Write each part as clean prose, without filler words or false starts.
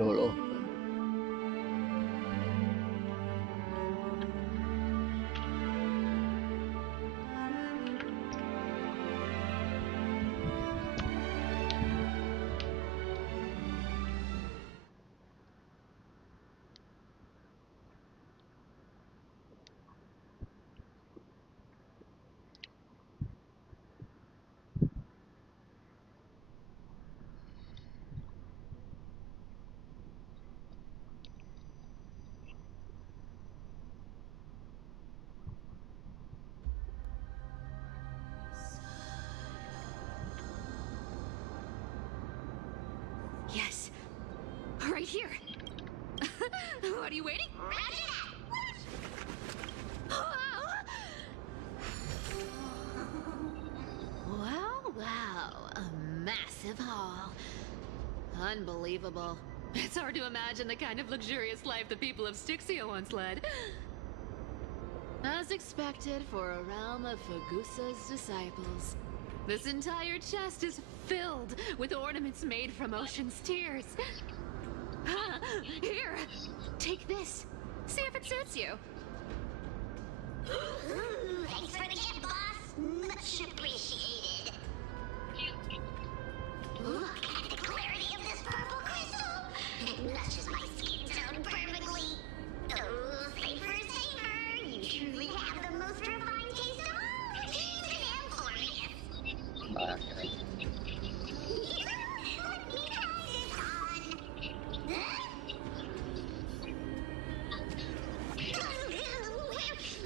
Lô lô. Yes, right here. What are you waiting? Wow, wow, a massive hall. Unbelievable. It's hard to imagine the kind of luxurious life the people of Styxia once led. As expected for a realm of Fagusa's disciples. This entire chest is filled with ornaments made from ocean's tears. Here, take this. See if it suits you. Ooh, thanks for the gift, boss. Much appreciated. Look at the clarity of this purple crystal. It matches my skin tone perfectly. Oh, safer, safer. You truly have the most refined taste of all. Even Amphorius. Let me try this on.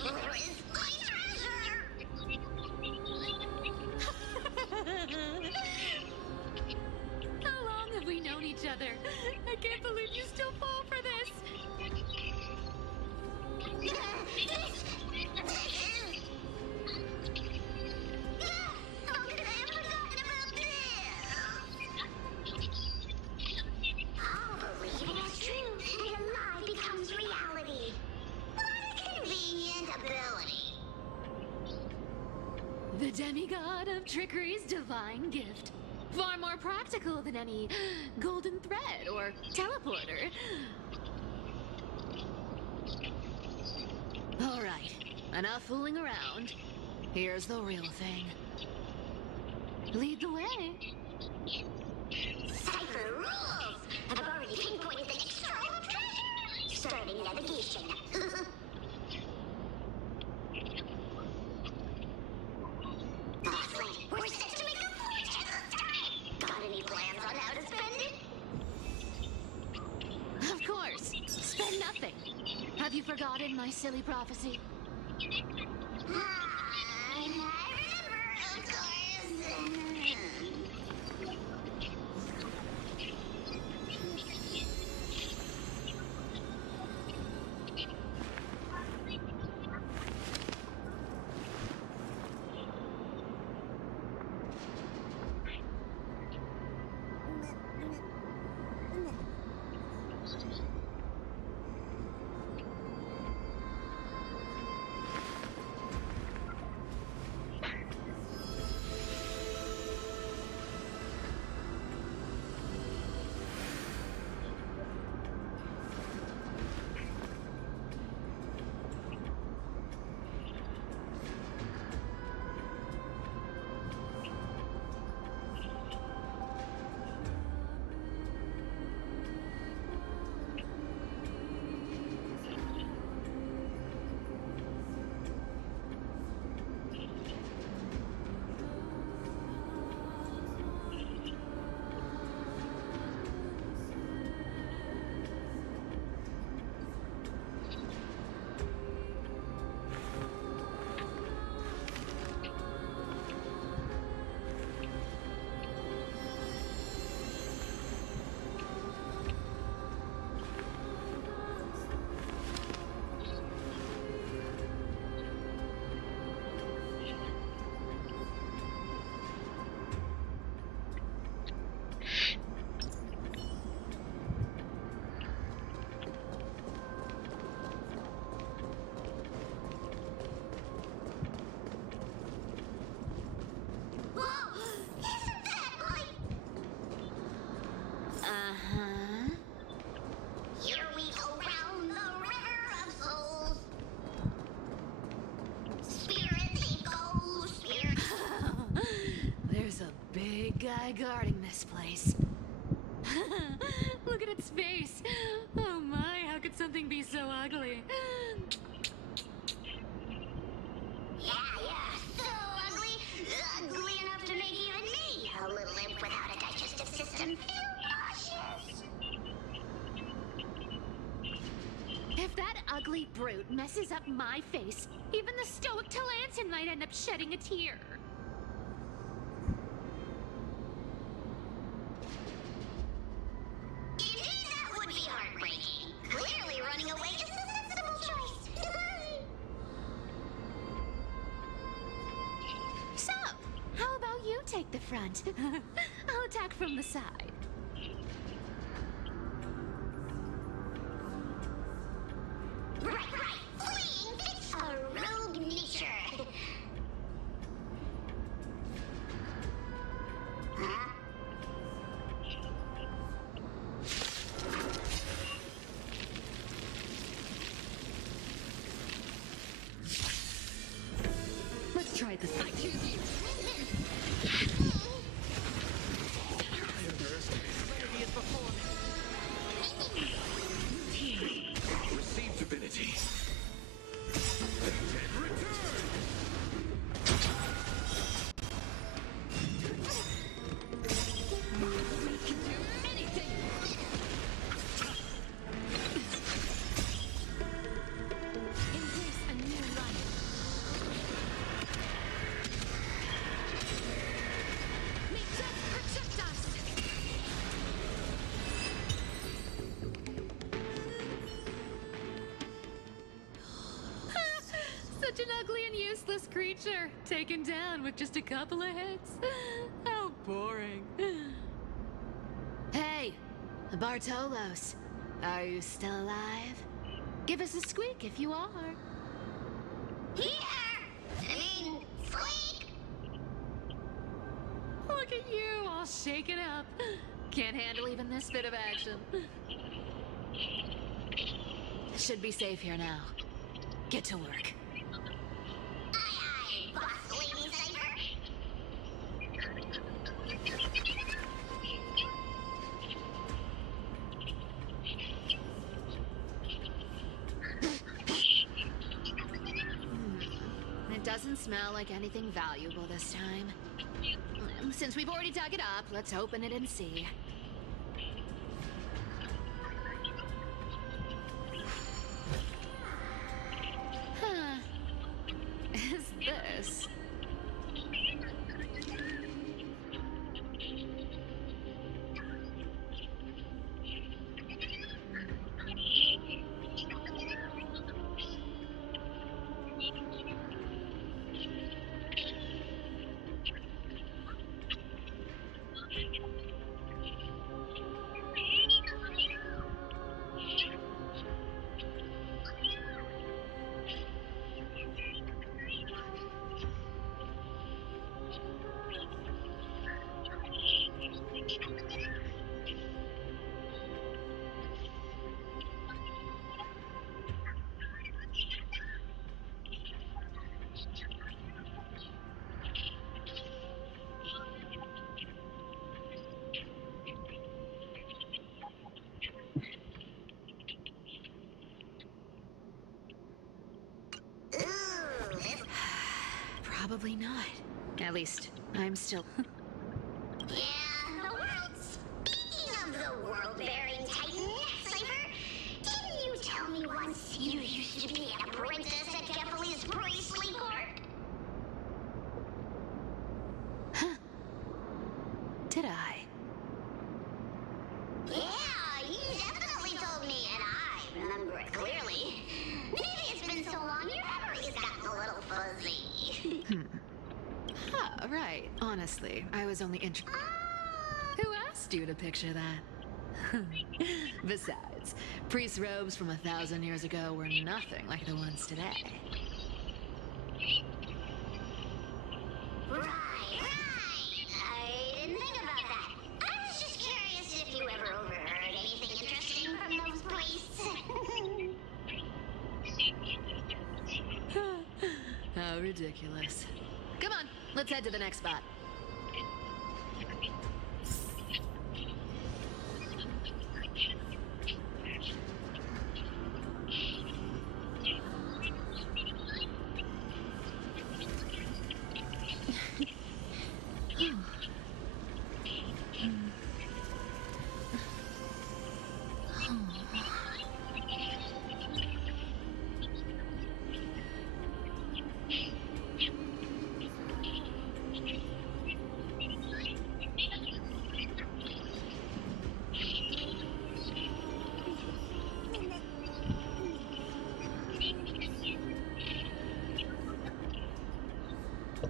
Where is my treasure? How long have we known each other? I can't believe you still fall for this. How could I have forgotten about this? I'll believe it is true, and a lie becomes reality. What a convenient ability. The demigod of trickery's divine gift. Far more practical than any golden thread or teleporter. All right, enough fooling around. Here's the real thing. Lead the way. Cipher rules! I've already pinpointed the next trial of treasure! Starting navigation. Boss lady, we're set to make a fortune this time! Got any plans on how to spend it? Of course, spend nothing. Have you forgotten my silly prophecy? I remember, of course. guy guarding this place. Look at its face. Oh my, how could something be so ugly? Yeah, so ugly. Ugly enough to make even me, a little imp without a digestive system, feel nauseous. If that ugly brute messes up my face, even the stoic Talantin might end up shedding a tear. Indeed, that would be heartbreaking. Clearly, running away is the sensible choice. So, how about you take the front? I'll attack from the side. Right. Fleeing fits a rogue nature. Huh? Let's try this side. Received ability. Such an ugly and useless creature, taken down with just a couple of hits. How boring. Hey, Bartolos, are you still alive? Give us a squeak if you are. Here! Squeak! Look at you, all shaken up. Can't handle even this bit of action. Should be safe here now. Get to work. Aye, boss lady Cypher. It doesn't smell like anything valuable this time. Since we've already dug it up, let's open it and see. Huh. Is this? Probably not. At least, I'm still... Yeah, the world. Speaking of the world-bearing titan, Cypher, didn't you tell me once you used to be an apprentice at Kepler's Priestly Court? Huh. Did I? Yeah, you definitely told me, and I remember it clearly. Maybe it's been so long your memory's gotten a little fuzzy. Ah, right. Honestly, I was only interested. Who asked you to picture that? Besides, priest robes from 1,000 years ago were nothing like the ones today. Right. I didn't think about that. I was just curious if you ever overheard anything interesting from those priests. How ridiculous. Come on, let's head to the next spot.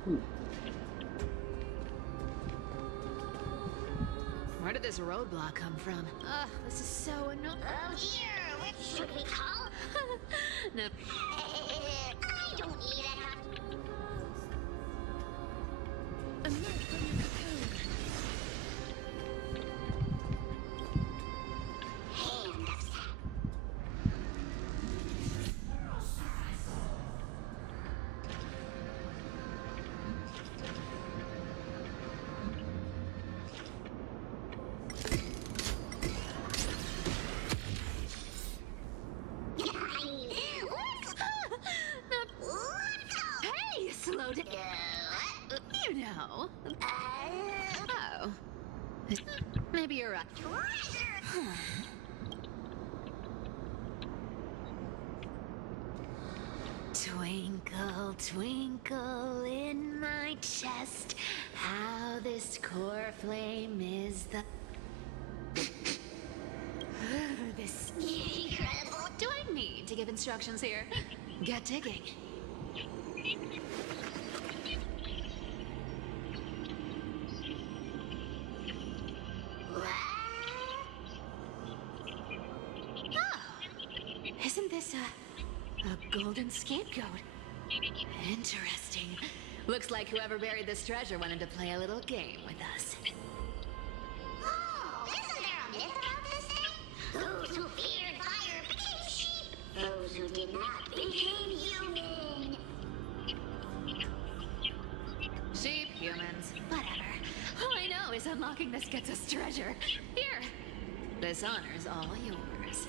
Where did this roadblock come from? Ugh, this is so annoying. Oh dear, what should we call? No. I don't need that hot. A note from your cocoon. Hand upset. Hey, slow down. You know. Oh. Maybe you're right. Twinkle, twinkle in my chest, how this core flame is the... This... Incredible. Do I need to give instructions here? Get digging. Oh, isn't this a golden scapegoat? Interesting. Looks like whoever buried this treasure wanted to play a little game with us. Oh, isn't there a myth about this thing? Those who feared fire became sheep. Those who did not became human. Sheep, humans, whatever. All I know is unlocking this gets us treasure. Here. This honor's all yours.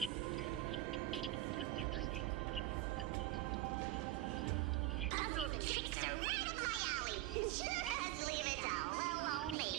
Puzzles and tricks are right up my alley. Just leave it all alone me.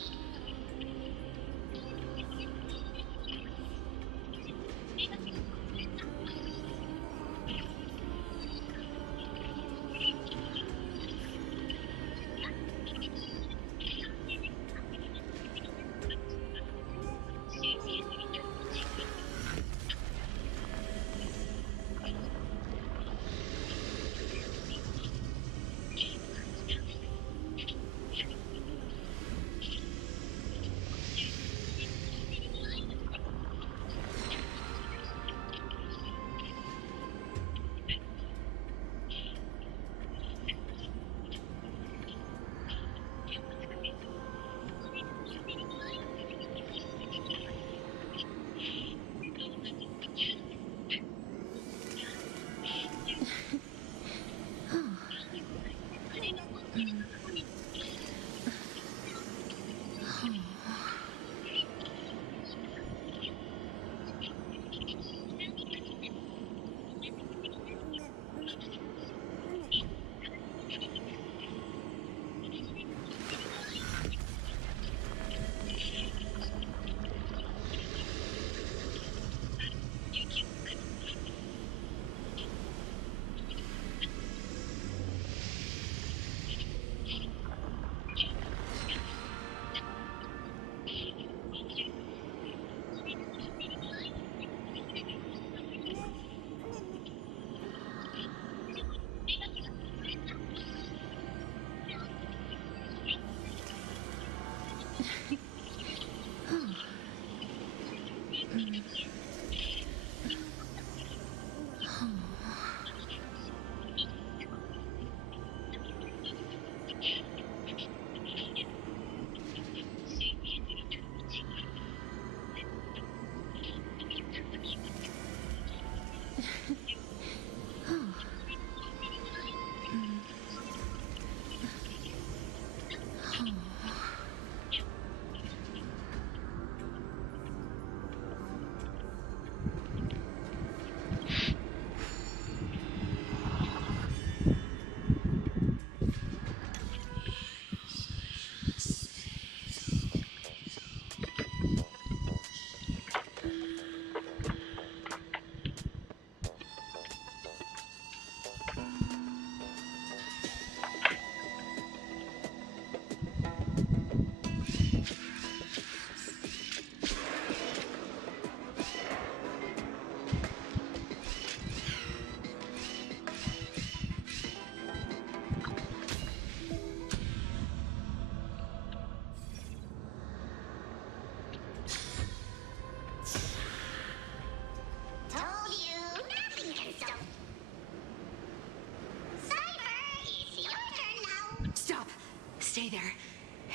Stay there,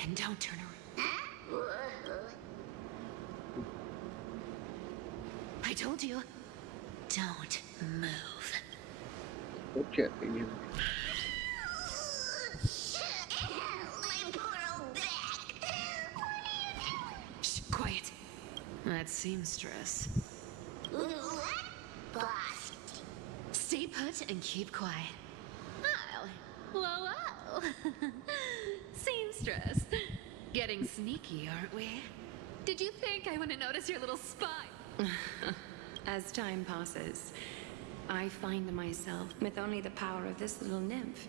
and don't turn around. I told you, don't move. Tốt chuyện tự nhiên. My poor old back. Shh, quiet. That's seamstress. What? Boss. Stay put and keep quiet. Oh, whoa, whoa. Seamstress. Getting sneaky, aren't we? Did you think I wouldn't notice your little spy? As time passes, I find myself with only the power of this little nymph.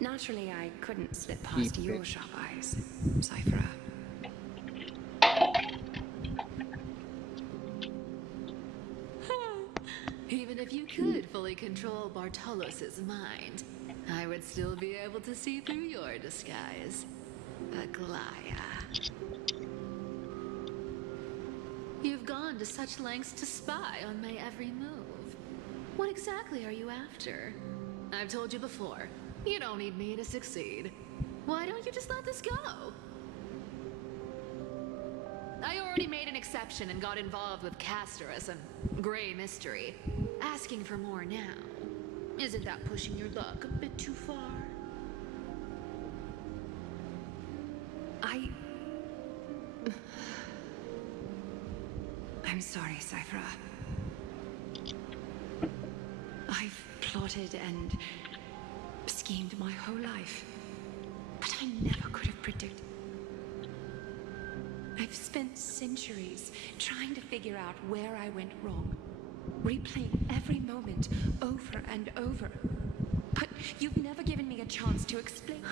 Naturally, I couldn't slip past your sharp eyes, Cypher. Even if you could fully control Bartolos's mind, I would still be able to see through your disguise. Aglaya. You've gone to such lengths to spy on my every move. What exactly are you after? I've told you before, you don't need me to succeed. Why don't you just let this go? I already made an exception and got involved with Castorus and Grey Mystery. Asking for more now. Isn't that pushing your luck a bit too far? I'm sorry, Cypher. I've plotted and schemed my whole life, but I never could have predicted. I've spent centuries trying to figure out where I went wrong, replaying every moment over and over. But you've never given me a chance to explain.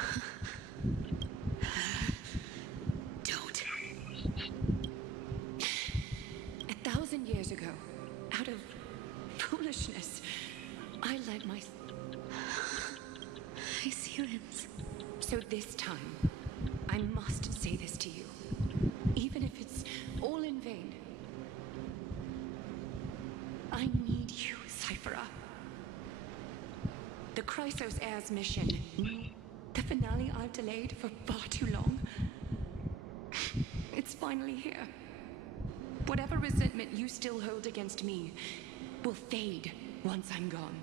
Don't. 1,000 years ago, out of foolishness, I let my... Hyacines. So this time, I must say this to you, even if it's all in vain. I need you, Cypher. The Chrysos Heir's mission, the finale I've delayed for far too long, it's finally here. Whatever resentment you still hold against me will fade once I'm gone.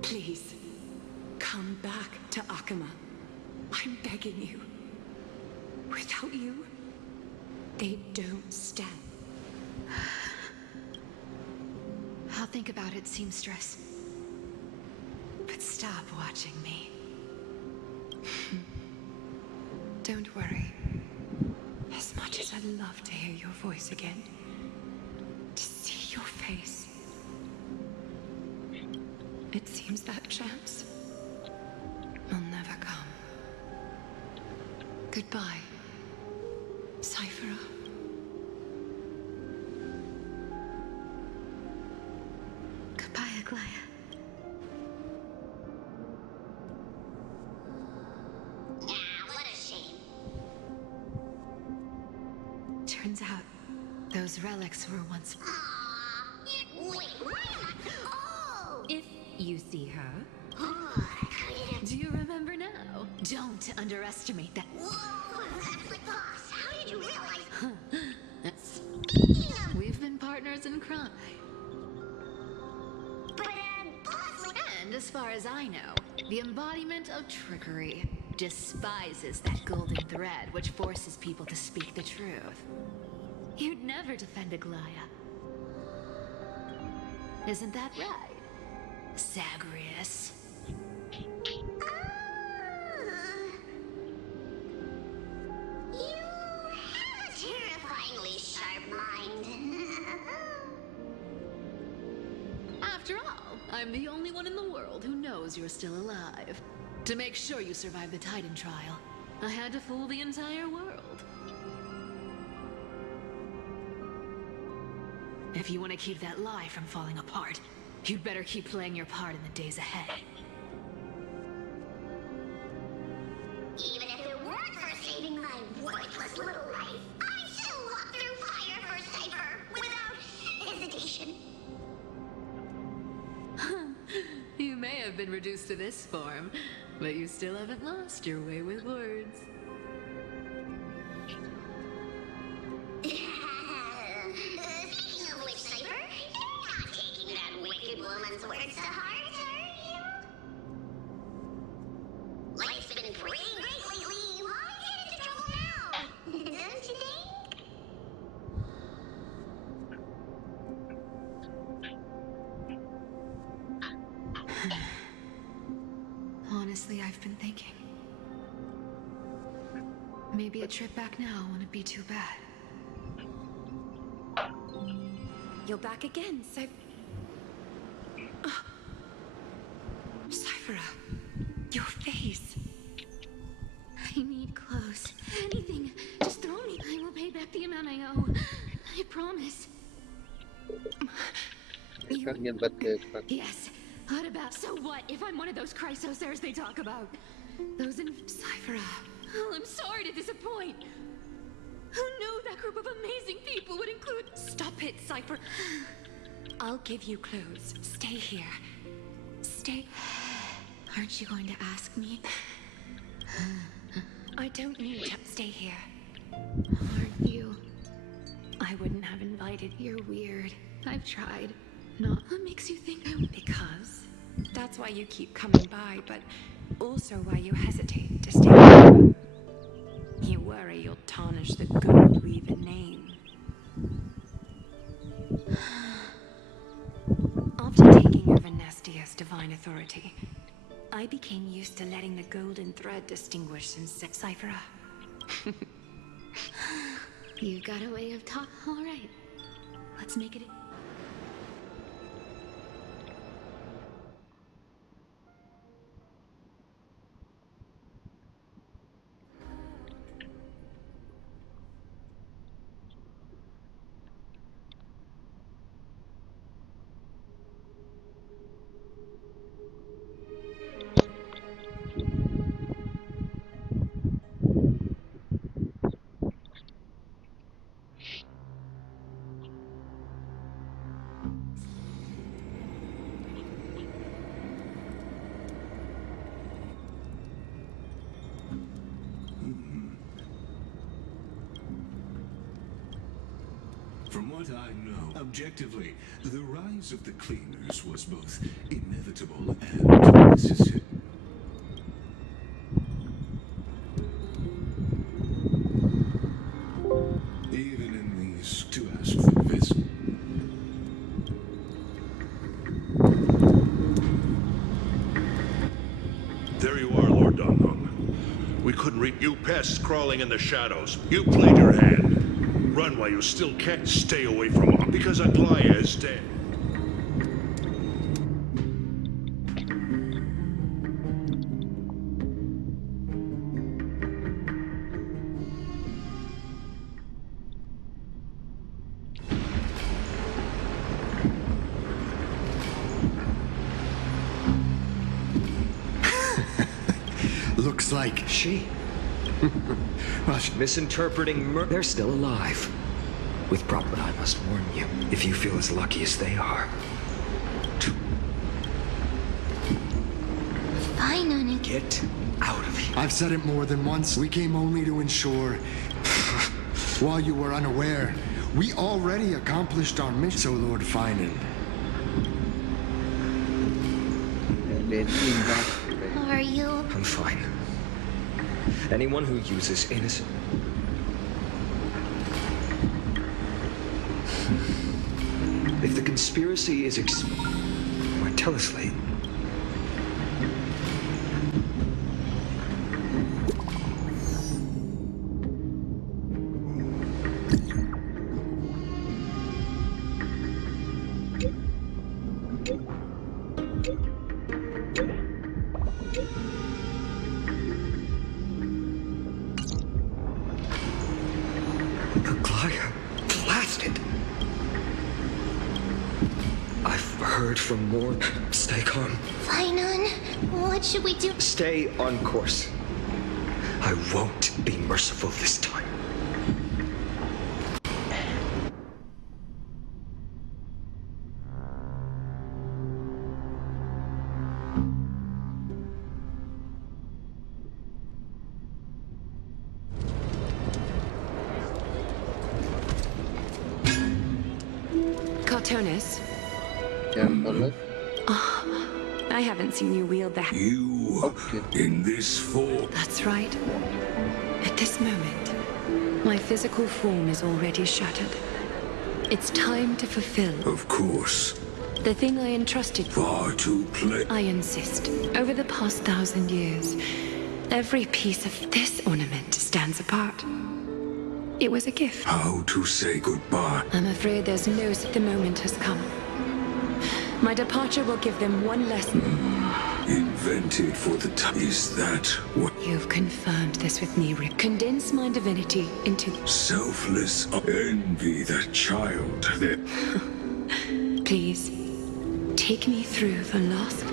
Please, come back to Akama. I'm begging you. Without you, they don't stand. I'll think about it, seamstress. But stop watching me. Don't worry. As much as I'd love to hear your voice again, to see your face, it seems that chance will never come. Goodbye, Cypher. Goodbye, Aglaya. What a shame. Turns out, those relics were once... Wait, why am I... Oh! If you see her, Oh, kind of... do you remember now? Don't underestimate that. Whoa, that's like boss. How did you realize... That's... We've been partners in crime. But, boss... And as far as I know, the embodiment of trickery despises that golden thread which forces people to speak the truth. You'd never defend Aglaya. Isn't that right, Zagreus? You have a terrifyingly sharp mind. After all, I'm the only one in the world who knows you're still alive. To make sure you survive the Titan trial, I had to fool the entire world. If you want to keep that lie from falling apart, you'd better keep playing your part in the days ahead. Even if it weren't for saving my worthless little life, I'd still walk through fire for Cypher without hesitation. You may have have been reduced to this form, but you still haven't lost your way with words. Speaking of which, Cypher, you're not taking that wicked woman's words to heart, are you? Life's been pretty great lately. Why get into trouble now? Don't you think? Honestly, I've been thinking. Maybe a trip back now wouldn't be too bad. You're back again, Cyphera, your face. I need clothes. Anything. Just throw me. I will pay back the amount I owe. I promise. Các nhân vật Yes. What about? So what if I'm one of those chrysosers they talk about? Those in Cyphera. Oh, I'm sorry to disappoint. Who knew that group of amazing people would include? Stop it, Cypher. I'll give you clothes. Stay here. Stay. Aren't you going to ask me? I don't need to stay here. Aren't you? I wouldn't have invited you. You're weird. I've tried. No. What makes you think I would? Because that's why you keep coming by, but also why you hesitate to stay. You worry you'll tarnish the Gold Weaver name. After taking over Nastia's divine authority, I became used to letting the golden thread distinguish in Cyphera. You've got a way of talking. All right. Let's make it. From what I know, objectively, the rise of the cleaners was both inevitable and necessary. Even in these, to ask for this. There you are, Lord Donghong. We couldn't reach you pests crawling in the shadows. You played your hand. Run while you still can. Stay away from him, because Aglaya is dead. Looks like She? well, Misinterpreting they're still alive. With proper, I must warn you, if you feel as lucky as they are. Fine on it. Get out of here. I've said it more than once. We came only to ensure, while you were unaware, we already accomplished our mission. So, Lord Finan. đến in back. Are you? I'm fine. Anyone who uses innocent... If the conspiracy is why, tell us, Late. Aglaya, blasted. I've heard from more. Stay calm. Fine on. What should we do? Stay on course. I won't be merciful this time. Careful. I haven't seen you wield the... You Okay. in this form. That's right. At this moment, my physical form is already shattered. It's time to fulfill Of course. the thing I entrusted you. Far too plain. I insist. Over the past 1,000 years, every piece of this ornament stands apart. It was a gift. How to say goodbye. I'm afraid there's no... The moment has come. My departure will give them one lesson. Invented for the time. Is that what? You've confirmed this with me, Rick. Condense my divinity into... Selfless. Envy that child. That Please, take me through the last...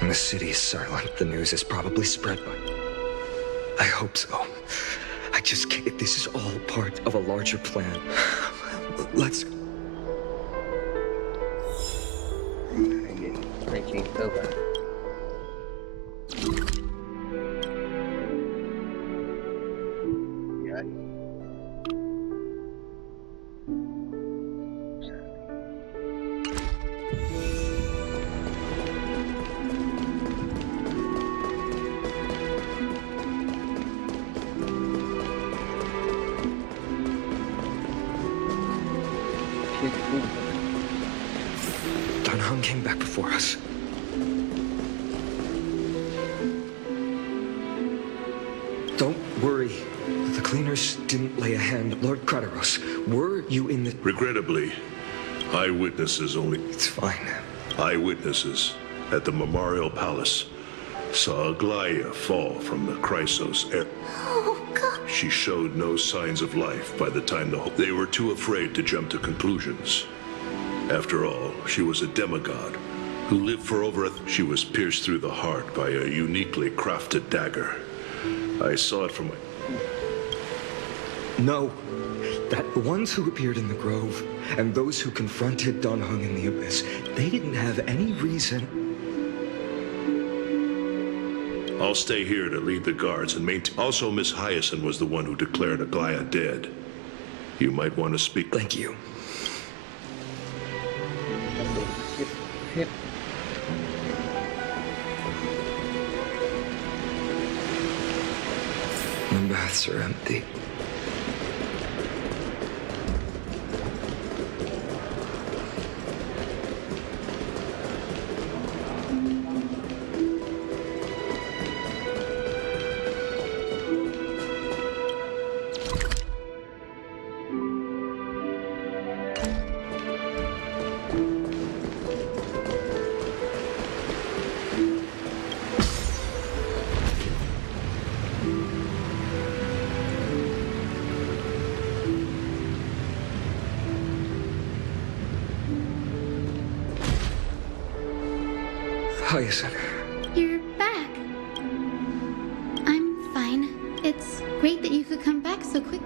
The city is silent. The news is probably spread by... I hope so. I just can't... This is all part of a larger plan. Let's... Making over. Yeah. Don Hung came back before us. Don't worry. The cleaners didn't lay a hand. Lord Krateros, were you in the... Regrettably, eyewitnesses only... It's fine. Eyewitnesses at the Memorial Palace saw Aglaia fall from the Chrysos air. Oh, God. She showed no signs of life by the time they were too afraid to jump to conclusions. After all, she was a demigod who lived for over she was pierced through the heart by a uniquely crafted dagger. I saw it from my... No. That the ones who appeared in the grove and those who confronted Don Hung in the abyss, they didn't have any reason... I'll stay here to lead the guards and maintain... Also, Miss Hyacine was the one who declared Aglaia dead. You might want to speak... Thank you. Hit. The baths are empty. Hyacine. You're back. I'm fine. It's great that you could come back so quick.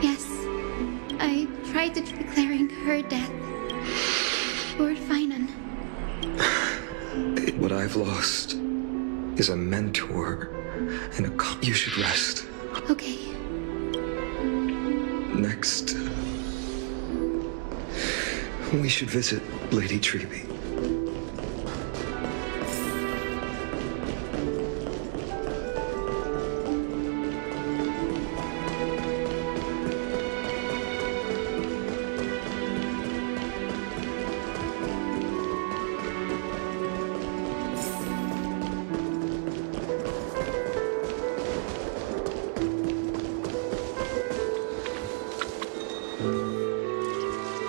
Yes, I tried to declaring her death. Lord Finan. What I've lost is a mentor and a... You should rest. Okay. Next, we should visit Lady Treby.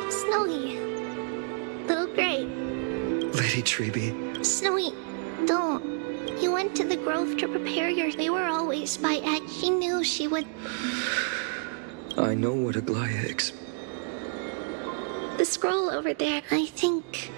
Snowy. Little Gray. Lady Treby. Snowy, don't. You went to the grove to prepare your... They were always by act. She knew she would... I know what Aglaia The scroll over there, I think...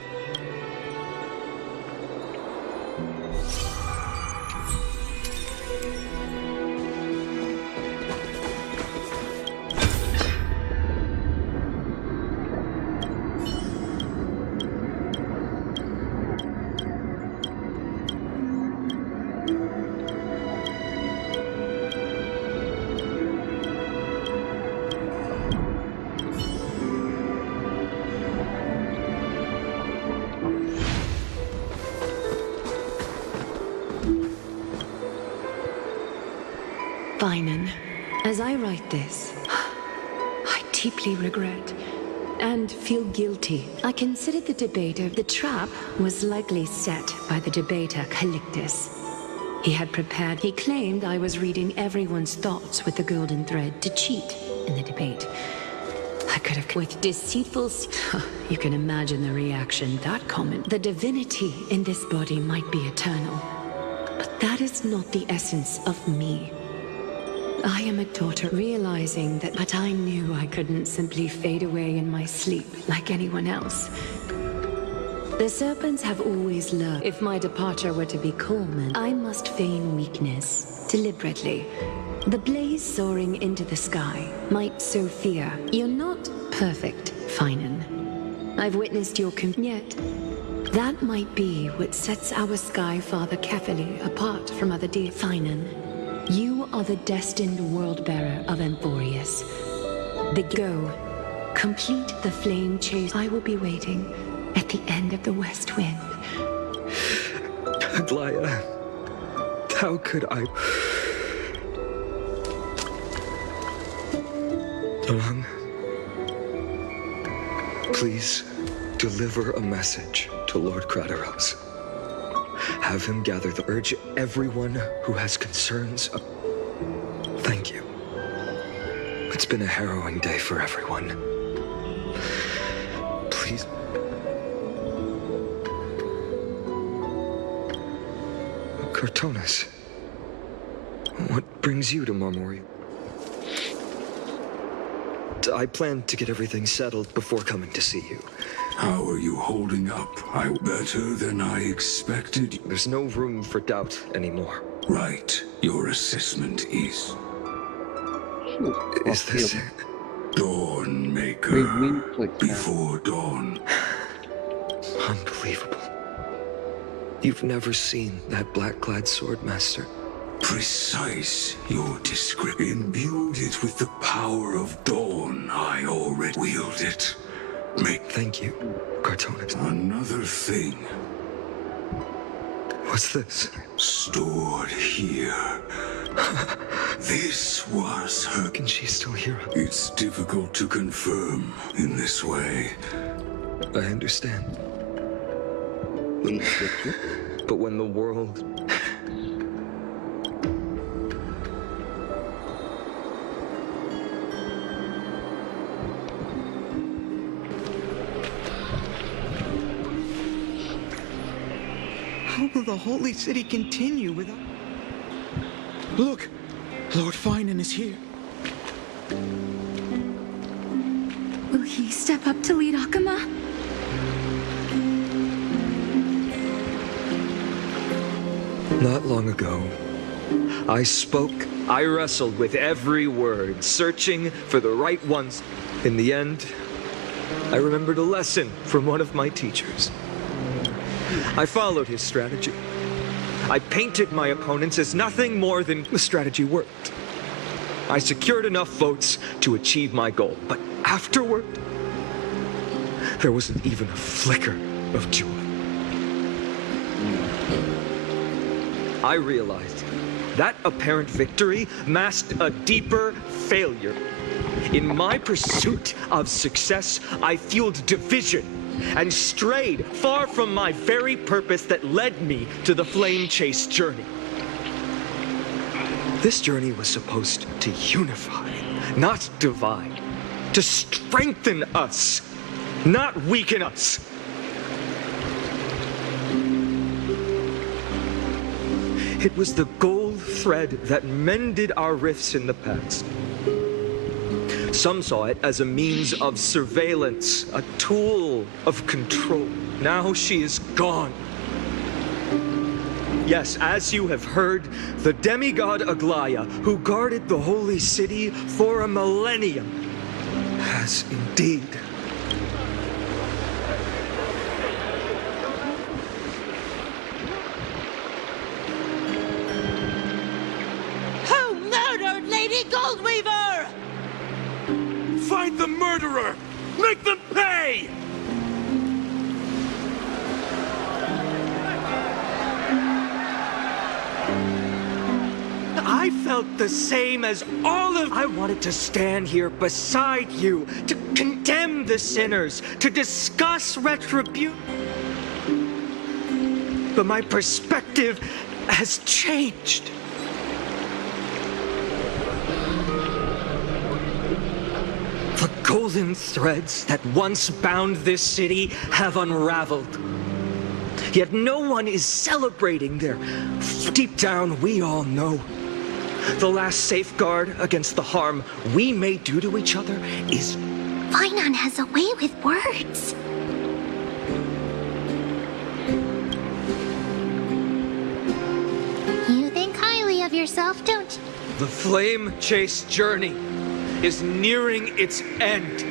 Finan, as I write this, I deeply regret and feel guilty. I considered the debater. The trap was likely set by the debater Calictus. He had prepared. He claimed I was reading everyone's thoughts with the golden thread to cheat in the debate. I could have, with deceitful... You can imagine the reaction, that comment. The divinity in this body might be eternal, but that is not the essence of me. I am a daughter, realizing that, but I knew I couldn't simply fade away in my sleep like anyone else. The serpents have always learned. If my departure were to be calm, I must feign weakness, deliberately. The blaze soaring into the sky might sow fear. You're not perfect, Finan. I've witnessed your yet. That might be what sets our Sky Father Kefili apart from other dear. Finan, you are the destined world-bearer of Emphorius. Go, complete the flame chase. I will be waiting at the end of the West Wind. Aglaya, how could I... Along. Please, deliver a message to Lord Crateros. Have him gather the urge everyone who has concerns. Thank you. It's been a harrowing day for everyone. Please. Cartonis, what brings you to Marmoria? I plan to get everything settled before coming to see you. How are you holding up? Better than I expected. There's no room for doubt anymore. Right. Your assessment is... Is this... Dawn Maker. Before dawn. Unbelievable. You've never seen that black-clad sword master? Precise. Your description. Imbued it with the power of dawn. I already wield it. Thank you, Cartonis. Another thing. What's this? Stored here. This was her. Can she still hear us? It's difficult to confirm in this way. I understand. But when the world... How will the holy city continue without... Look! Lord Finan is here. Will he step up to lead Akama? Not long ago, I spoke, I wrestled with every word, searching for the right ones. In the end, I remembered a lesson from one of my teachers. I followed his strategy. I painted my opponents as nothing more than the strategy worked. I secured enough votes to achieve my goal, but afterward, there wasn't even a flicker of joy. I realized that apparent victory masked a deeper failure. In my pursuit of success, I fueled division and strayed far from my very purpose that led me to the flame chase journey. This journey was supposed to unify, not divide, to strengthen us, not weaken us. It was the gold thread that mended our rifts in the past. Some saw it as a means of surveillance, a tool of control. Now she is gone. Yes, as you have heard, the demigod Aglaya, who guarded the holy city for a millennium, has indeed. Who murdered Lady Goldweaver? Find the murderer! Make them pay! I felt felt the same as all of... I wanted to stand here beside you, to condemn the sinners, to discuss retribution. But my perspective has changed. The golden threads that once bound this city have unraveled. Yet no one is celebrating their... Deep down, we all know the last safeguard against the harm we may do to each other is... Finon has a way with words. You think highly of yourself, don't you? The flame-chased journey is nearing its end.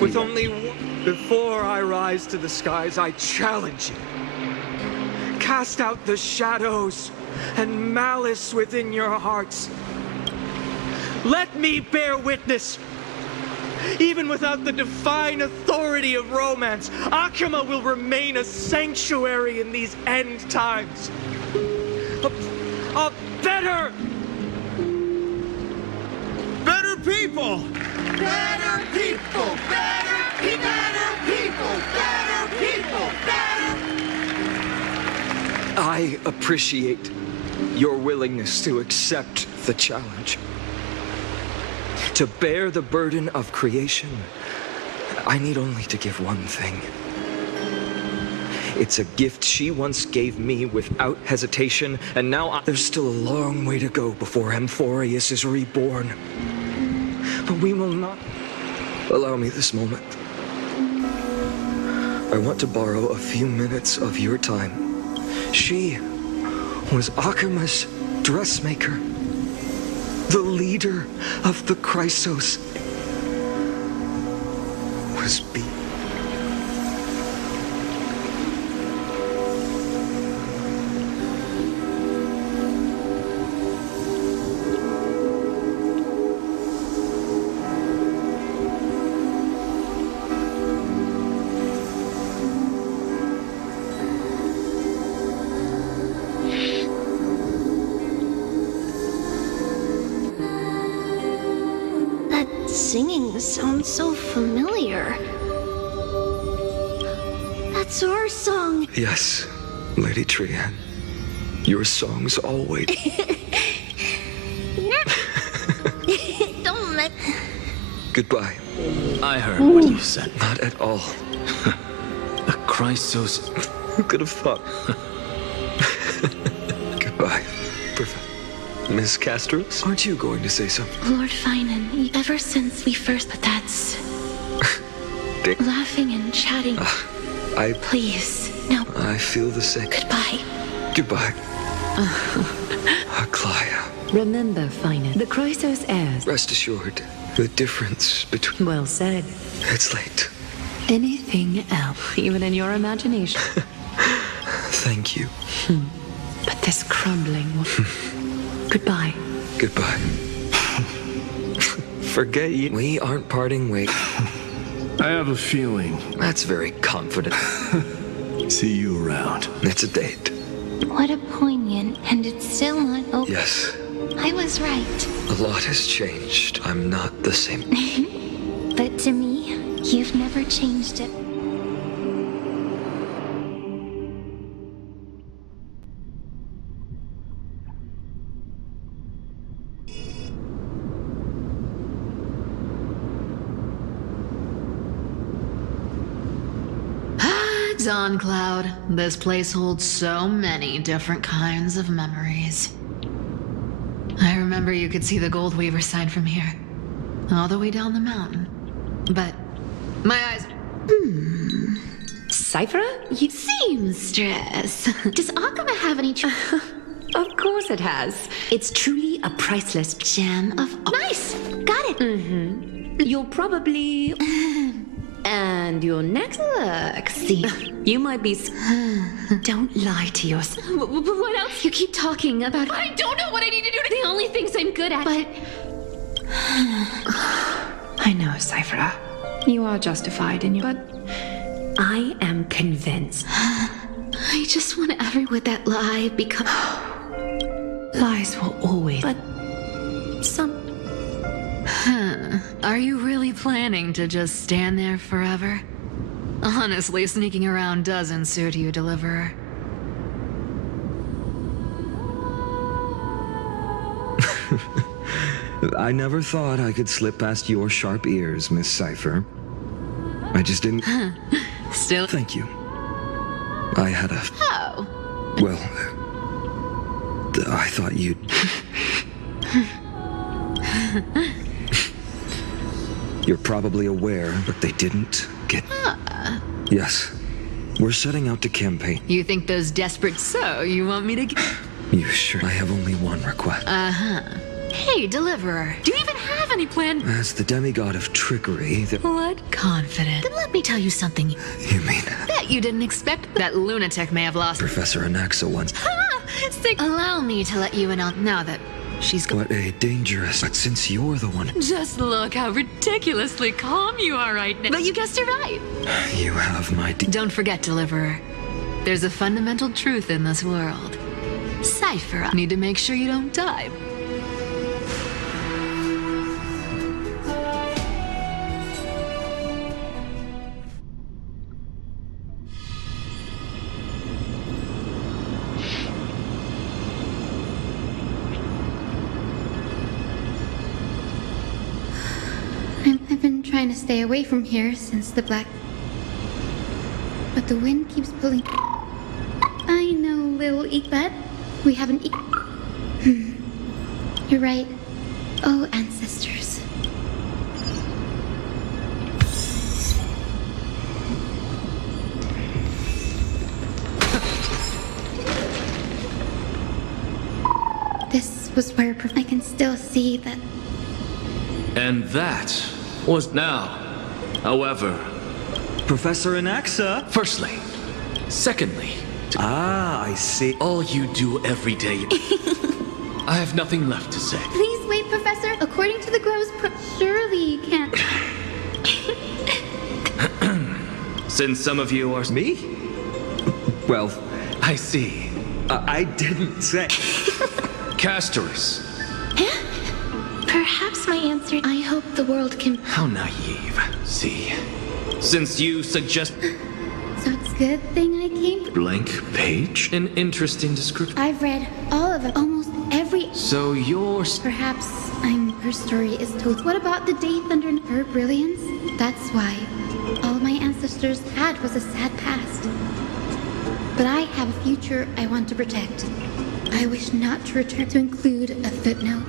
With only one... Before I rise to the skies, I challenge you. Cast out the shadows and malice within your hearts. Let me bear witness. Even without the divine authority of romance, Akuma will remain a sanctuary in these end times. A better people! Better people! Better people! Better people! Better people! Better! I appreciate your willingness to accept the challenge. To bear the burden of creation, I need only to give one thing. It's a gift she once gave me without hesitation, and now there's still a long way to go before Amphorius is reborn. But we will not... Allow me this moment. I want to borrow a few minutes of your time. She was Akuma's dressmaker, the leader of the Chrysos. Was beat. Singing sounds so familiar. That's our song. Yes, Lady Trian. Your songs always... Don't let... Goodbye. I heard what you said. Not at all. A Chrysos... Who could have thought? Goodbye, Professor. Miss Castros, aren't you going to say something? Lord Finan, ever since we first... But that's... Dick. Laughing and chatting. Please, no. I feel the same. Goodbye. Goodbye. Aklaya. Remember, Finan, the Chrysos heirs. Rest assured, the difference between... Well said. It's late. Anything else, even in your imagination. Thank you. But this crumbling... Goodbye. Goodbye. Forget you. We aren't parting ways. I have a feeling. That's very confident. See you around. It's a date. What a poignant, and it's still not over. Yes. I was right. A lot has changed. I'm not the same. But to me, you've never changed it. Dawn Cloud. This place holds so many different kinds of memories. I remember you could see the Gold Weaver sign from here, all the way down the mountain. But my eyes... Cyphera? You... Seamstress. Does Akuma have any... Of course it has. It's truly a priceless gem of... Nice! Got it! You'll probably... And your next... Look, see... You might be... Don't lie to yourself. What else? You keep talking about... I don't know what I need to do to... The only things I'm good at, but... I know, Cyphera. You are justified in your... But I am convinced. I just want everyone that lie become... Lies will always... But... some... Huh. Are you really planning to just stand there forever? Honestly, sneaking around doesn't suit you, Deliverer. I never thought I could slip past your sharp ears, Miss Cypher. I just didn't... Still... Thank you. I had a... Oh. Well... I thought you'd... You're probably aware, but they didn't get... Yes. We're setting out to campaign. You think those desperate so you want me to... You sure? I have only one request. Uh-huh. Hey, Deliverer, do you even have any plan? As the demigod of trickery, What? Confident. Then let me tell you something. You mean... Bet you didn't expect that lunatic may have lost... Professor Anaxa once... Allow me to let you in on... Now that she's... What a dangerous... But since you're the one... Just look how ridiculously calm you are right now. But you guessed it right. You have my... Don't forget, Deliverer. There's a fundamental truth in this world. Cypher, I need to make sure you don't die. I've been trying to stay away from here since the black... But the wind keeps pulling... I know, little but we haven't You're right. Oh, ancestors. This was where I can still see that... And that was now. However... Professor Anaxa? Firstly. Secondly... Ah, I see. All you do every day... I have nothing left to say. Please wait, Professor. According to the Groves, surely you can't... Since some of you are... Me? Well... I see. I didn't say... Castorus. Perhaps my answer... I hope the world can... How naive. See. Since you suggest... So it's a good thing I came... Blank page? An interesting description. I've read all of it, almost every... So yours... Perhaps her story is told. What about the Day Thunder and her brilliance? That's why all my ancestors had was a sad past. But I have a future I want to protect. I wish not to return to include a footnote.